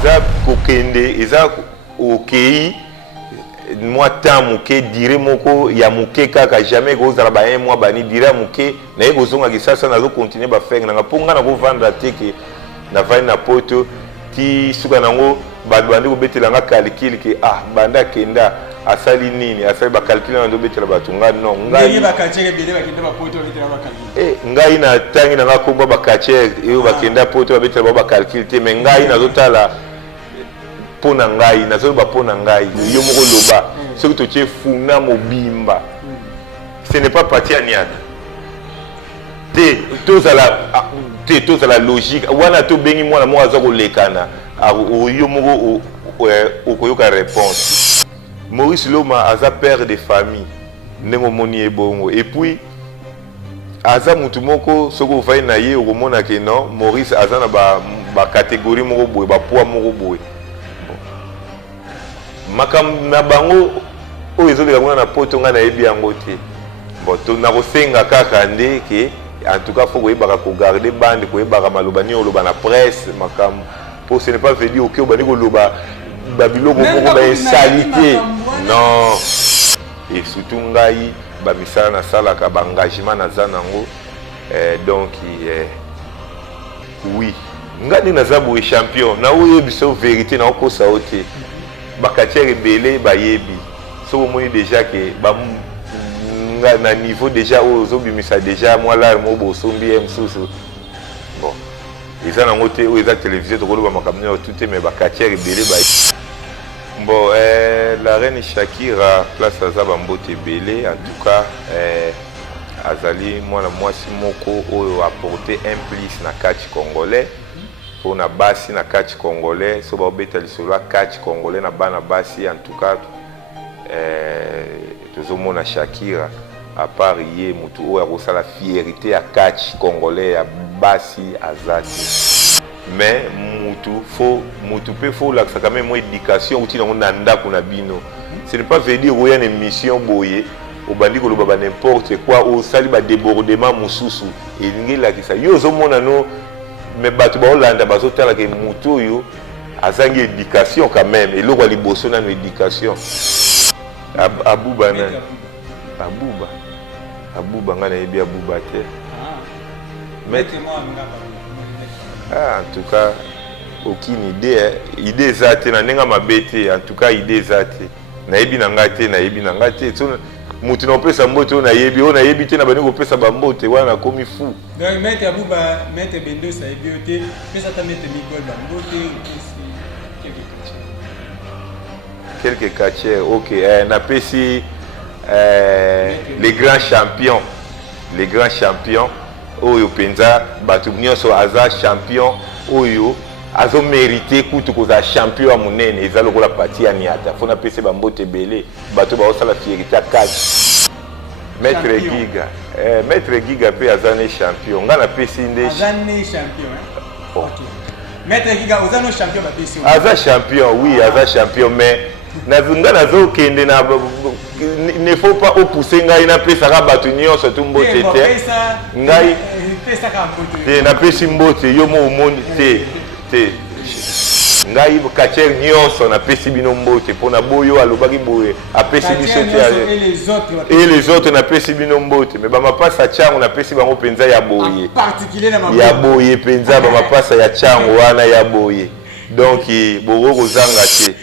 eza kokende eza okei moi temps moke dire moko ya moke kaka jamais kozala ba un mois bani dire moke na ye kozonga kisasa nazo continuer ba faire nanga ponga na ko vendre teke na vai na poto ti suka nango bandi ko betela nga calcul ke banda kenda asali nini asali ba calcul na ndo betela batunga non ngai ba kachere bele ba kenda ba poto betela ba calcul ngai na tangi na ko ba kachere e ba kenda poto ba betela ba calcul te mais ngai na zotala pona ngai na zo ba pona ngai yo moko loba ce que tu es funa mobimba ce n'est pas parti à niata tous à la logique wana to bengi mwana mo aza ko lekana yo moko okoyoka réponse Maurice Loma aza père de famille ndenge moni ebongo et puis aza mutu moko soko vai na ye okomona ke non Maurice aza na ba catégorie moko boye ba poids moko boye makam na bango oyo ezoleka kuna na poto nga nayebi yango te bon na kosenga kaka nde ke en tout cas faut koyebaka kogarde bande koyebaka maloba nini oloba na presse makambo po ce n'est pas veut dire oke obandi koloba babiloko moko bainsalite non et surtout ngai bamisala nasalaka baengagement naza nango donc oui nga nde naza boye champion na oyebisa o vérité na okosa o te bakatiere ebele bayebi soko omoni déjà ke na niveau déjà oyo ozobimisa déjà mwa lare mo bosombi ye mosusu bon eza nango te oyo eza télévision tokoloba makambo nyonso tu te mais bakatiere ebele bon la reine Shakira place aza bambote ebele en tout cas azali mwana mwasi moko oyo apporte un plus na catch congolais pour na basi na catch congolais so baobeta lisolo ya catch congolais na bana basi en tout cas tozomona Shakira à part ye mutu oyo akosala fierté ya catch congolais ya basi azati mais mutu pe faut lakisa quand même mo éducation uti nango na ndako na bino ce n'est pas veut dire oya na émission boye obandi koloba ba n'importe quoi osali ba débordement mosusu elingi lakisa yo ozomona no mais bato baolanda bazotala ke mutu oyo azangi éducation quand même eloko ya liboso nano éducation abuba na abuba nga nayebi abuba te en tout cas aucune idée eza te na ndenge mabe te en tout cas idée eza te nayebi na nga te so mutu na opesa mbote oyo nayebi te na bani kopesa bambote wana nakomi fou donc maître abuba maître bendos ayebi yo te pesa ta maître migol bambote quelques catcheurs ok napesi les grands champions oyo penza bato nyonso aza champion oyo azo mérité kutu kozala champion ya monene eza lokola pati ya niata fo napesi bambote ebele bato baosala fierité ya catch maître giga mpe aza ne champion nga napesi nde aza champion oui aza champion mais nga nazokende na ne faut pas opousser ngai napesaka bato nyonso tu mbote te ngai te napesi mbote yo mo omoni te ngai kachere nyonso napesi bino mbote mpona boyo alobaki boye apesi biso te et les autres napesi bino mbote mais bamapasa chango napesi bango mpenza ya boye mpenza bamapasa ya chango wana ya boye donc bokokozanga te